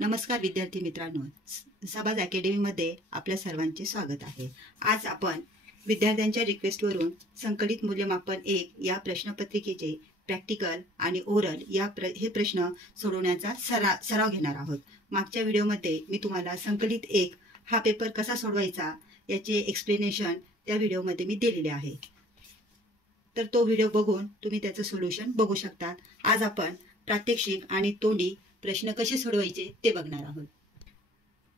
नमस्कार विद्यार्थी मित्रांनो, सबाज अकॅडमीमध्ये आपल्या सर्वांचे स्वागत आहे। आज आपण विद्यार्थ्यांच्या रिक्वेस्टवरून संकलित मूल्यमापन 1 या प्रश्नपत्रिकेचे प्रॅक्टिकल आणि ओरल हे प्रश्न सोडवण्याचा सराव घेणार आहोत। मागच्या व्हिडिओमध्ये मी तुम्हाला संकलित 1 हा पेपर कसा सोडवायचा याचे एक्सप्लेनेशन त्या व्हिडिओमध्ये मी दिलेले आहे, तर तो व्हिडिओ बघून तुम्ही त्याचं सोल्युशन बघू शकता। आज आपण प्रात्यक्षिक आणि तोंडी प्रश्न कसे सोडवायचे ते बघणार आहोत।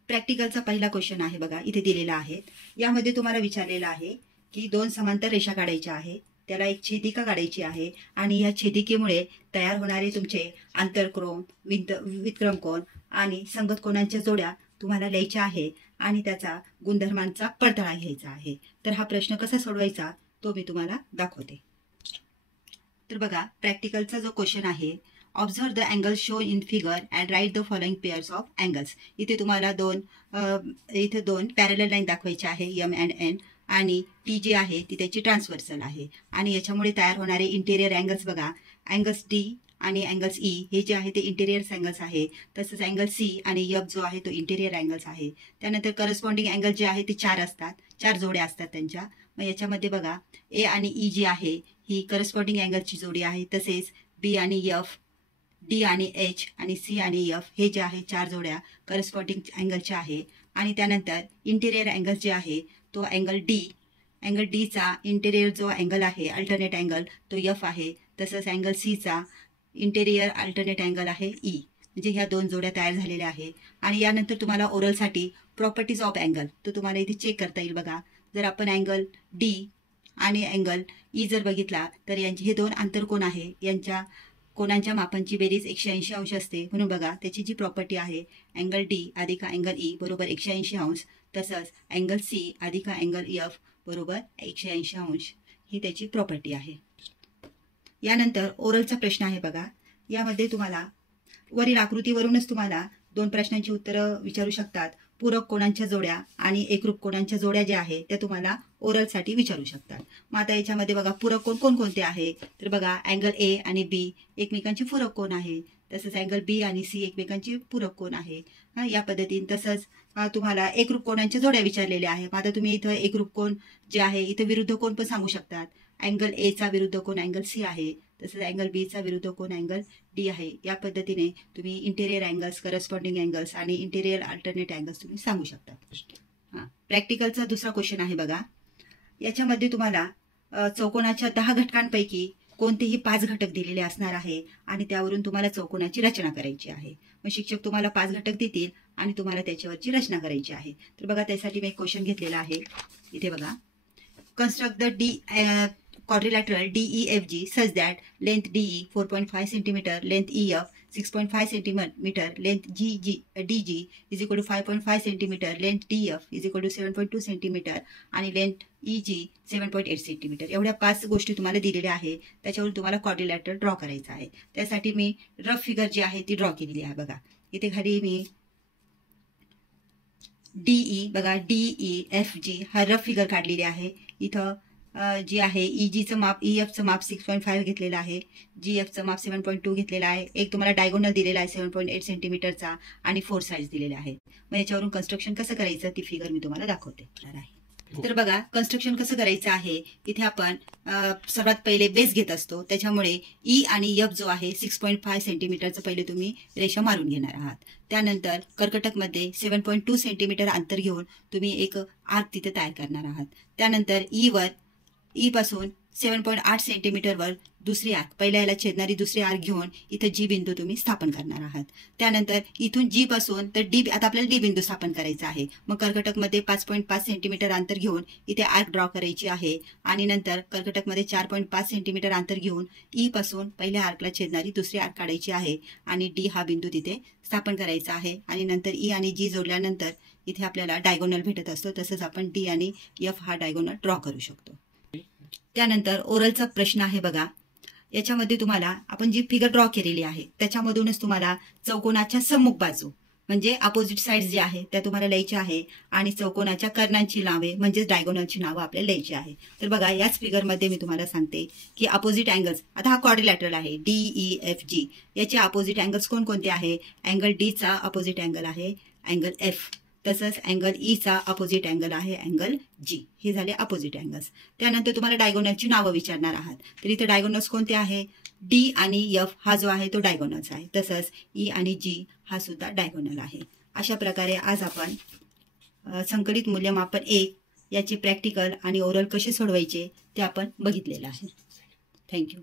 प्रॅक्टिकलचा पहिला क्वेश्चन आहे बघा, इथे दिलेला आहे। यामध्ये तुम्हाला विचारलेला आहे की दोन समांतर रेषा काढायच्या आहे, त्याला एक छेदिका काढायची आहे आणि या छेदिकेमुळे तयार होणारे तुमचे आंतरकोन, विक्रमकोन आणि संगत कोनांच्या जोड्या तुम्हाला लिहायच्या आहे आणि त्याचा गुणधर्मांचा पडताळा घ्यायचा आहे। तर हा प्रश्न कसा सोडवायचा तो मी तुम्हाला दाखवते। तर बघा, प्रॅक्टिकलचा जो क्वेश्चन आहे, observe the angles show in figure and write the following pairs of angles. इथे तुम्हाला दोन पॅरलल लाईन दाखवायची आहे, एम अँड एन, आणि टी जी आहे ती त्याची ट्रान्सव्हर्सल आहे आणि याच्यामुळे तयार होणारे इंटेरियर अँगल्स बघा, अँगल्स डी आणि अँगल्स ई हे जे आहे ते इंटेरियर अँगल्स आहे, तसंच अँगल सी आणि एफ जो आहे तो इंटेरियर अँगल्स आहे। त्यानंतर करस्पॉन्डिंग अँगल जे आहे ते 4 असतात, 4 जोड्या असतात त्यांच्या। मग याच्यामध्ये बघा, ए आणि ई जी आहे ही करस्पॉन्डिंग अँगलची जोडी आहे, तसेच बी आणि एफ, डी आणि एच आणि सी आणि एफ हे जे आहे 4 जोड्या करस्पॉन्डिंग अँगलच्या आहे। आणि त्यानंतर इंटेरियर अँगल जे आहे तो अँगल डीचा इंटेरियर जो अँगल आहे अल्टरनेट अँगल तो एफ आहे, तसंच अँगल सीचा इंटेरियर अल्टरनेट अँगल आहे ई। म्हणजे ह्या 2 जोड्या तयार झालेल्या आहे। आणि यानंतर तुम्हाला ओरलसाठी प्रॉपर्टीज ऑफ अँगल तो तुम्हाला इथे चेक करता येईल बघा। जर आपण अँगल डी आणि अँगल ई जर बघितला तर यांचे हे 2 आंतरकोन आहे, यांच्या कोणांच्या मापांची बेरीज 180 अंश असते। म्हणून बघा, त्याची जी प्रॉपर्टी आहे अँगल डी अधिक अँगल ई बरोबर 180 अंश, तसंच अँगल सी अधिक अँगल एफ बरोबर 180 अंश ही त्याची प्रॉपर्टी आहे। यानंतर ओरलचा प्रश्न आहे बघा, यामध्ये तुम्हाला वरील आकृतीवरूनच तुम्हाला 2 प्रश्नांची उत्तरं विचारू शकतात। पूरक कोणांच्या जोड्या आणि एकरूप कोणांच्या जोड्या ज्या आहेत त्या तुम्हाला ओरलसाठी विचारू शकतात। मग आता याच्यामध्ये बघा, पूरक कोण कोणकोणते आहे, तर बघा अँगल ए आणि बी एकमेकांचे पूरक कोण आहे, तसंच अँगल बी आणि सी एकमेकांचे पूरक कोण आहे या पद्धतीने। तसंच तुम्हाला एकरूप कोणांच्या जोड्या विचारलेल्या आहे। मग आता तुम्ही इथं एकरूप कोण जे आहे इथं विरुद्ध कोण पण सांगू शकतात। अँगल एचा विरुद्ध कोण अँगल सी आहे, तसंच अँगल बीचा विरुद्ध कोण अँगल डी आहे। या पद्धतीने तुम्ही इंटेरियर अँगल्स, करस्पॉन्डिंग अँगल्स आणि इंटेरियर अल्टरनेट अँगल्स तुम्ही सांगू शकता। प्रॅक्टिकलचा दुसरा क्वेश्चन आहे बघा, याच्यामध्ये तुम्हाला चौकोनाच्या 10 घटकांपैकी कोणतेही 5 घटक दिलेले असणार आहे आणि त्यावरून तुम्हाला चौकोनाची रचना करायची आहे। मग शिक्षक तुम्हाला 5 घटक देतील आणि तुम्हाला त्याच्यावरची रचना करायची आहे। तर बघा, त्यासाठी मी एक क्वेश्चन घेतलेला आहे इथे बघा, construct the quadrilateral DEFG such that length DE 4.5 cm, length EF 6.5 cm, length DG is equal to 5.5 cm, length DF is equal to 7.2 cm आणि length EG 7.8 cm। एवढ्या 5 गोष्टी तुम्हाला दिलेल्या आहे, त्याच्यावरून तुम्हाला क्वाड्रिलॅटरल ड्रॉ करायचा आहे। त्यासाठी मी रफ फिगर जी आहे ती ड्रॉ केलेली आहे बघा। इथे खाली मी DE बघा, DEFG हा रफ फिगर काढलेली आहे। इथं जी आहे EGचं माप, EFचं माप 6.5 घेतलेलं आहे, GFचं माप 7.2 घेतलेलं आहे। एक तुम्हाला डायगोनल दिलेला आहे 7.8 सेंटीमीटरचा आणि 4 साइड्स दिलेल्या आहेत। मग याच्यावरून कन्स्ट्रक्शन कसं करायचं ती फिगर मी तुम्हाला दाखवते आहे। तर बघा, कन्स्ट्रक्शन कसं करायचं आहे, इथे आपण सर्वात पहिले बेस घेत असतो, त्याच्यामुळे ई आणि एफ जो आहे 6.5 सेंटीमीटरचं पहिले तुम्ही रेषा मारून घेणार आहात। त्यानंतर कर्कटकमध्ये 7.2 सेंटीमीटर अंतर घेऊन तुम्ही एक आर्क तिथे तयार करणार आहात। त्यानंतर ई पासून 7.8 सेंटीमीटरवर दुसरी आर्क, पहिल्या याला छेदणारी दुसरी आर्क घेऊन इथं जी बिंदू तुम्ही स्थापन करणार आहात। त्यानंतर इथून जी पासून तर डी, आता आपल्याला डी बिंदू स्थापन करायचा आहे। मग कर्कटकमध्ये 5.5 सेंटीमीटर अंतर घेऊन इथे आर्क ड्रॉ करायची आहे आणि नंतर कर्कटकमध्ये 4.5 सेंटीमीटर अंतर घेऊन ई पासून पहिल्या आर्कला छेदणारी दुसरी आर्क काढायची आहे आणि डी हा बिंदू तिथे स्थापन करायचा आहे। आणि नंतर ई आणि जी जोडल्यानंतर इथे आपल्याला डायगोनल भेटत असतो, तसंच आपण डी आणि एफ हा डायगोनल ड्रॉ करू शकतो। त्यानंतर ओरलचा प्रश्न आहे बघा, याच्यामध्ये तुम्हाला आपण जी फिगर ड्रॉ केलेली आहे त्याच्यामधूनच तुम्हाला चौकोनाच्या सम्मुख बाजू म्हणजे अपोजिट साइड्स जे आहे त्या तुम्हाला लिहायच्या आहे आणि चौकोनाच्या कर्णांची नावे म्हणजेच डायगोनलची नावं आपल्याला लिहायची आहे. तर बघा याच फिगरमध्ये मी तुम्हाला सांगते की अपोजिट अँगल्स, आता हा क्वाड्रिलॅटरल आहे DEFG, याचे अपोजिट अँगल्स कोणकोणते आहे? अँगल D चा अपोजिट अँगल आहे अँगल F, तसंच अँगल E चा अपोजिट अँगल आहे अँगल G. हे झाले अपोजिट अँगल्स. त्यानंतर तुम्हाला डायगोनलची नावं विचारणार आहात. तर इथे डायगोनल्स कोणते आहे? D आणि F हा जो आहे तो डायगोनल्स आहे, तसंच E आणि G हा सुद्धा डायगोनल आहे. अशा प्रकारे आज आपण संकलित मूल्यमापन 1 याचे प्रॅक्टिकल आणि ओरल कसे सोडवायचे ते आपण बघितलेलं आहे. थँक्यू.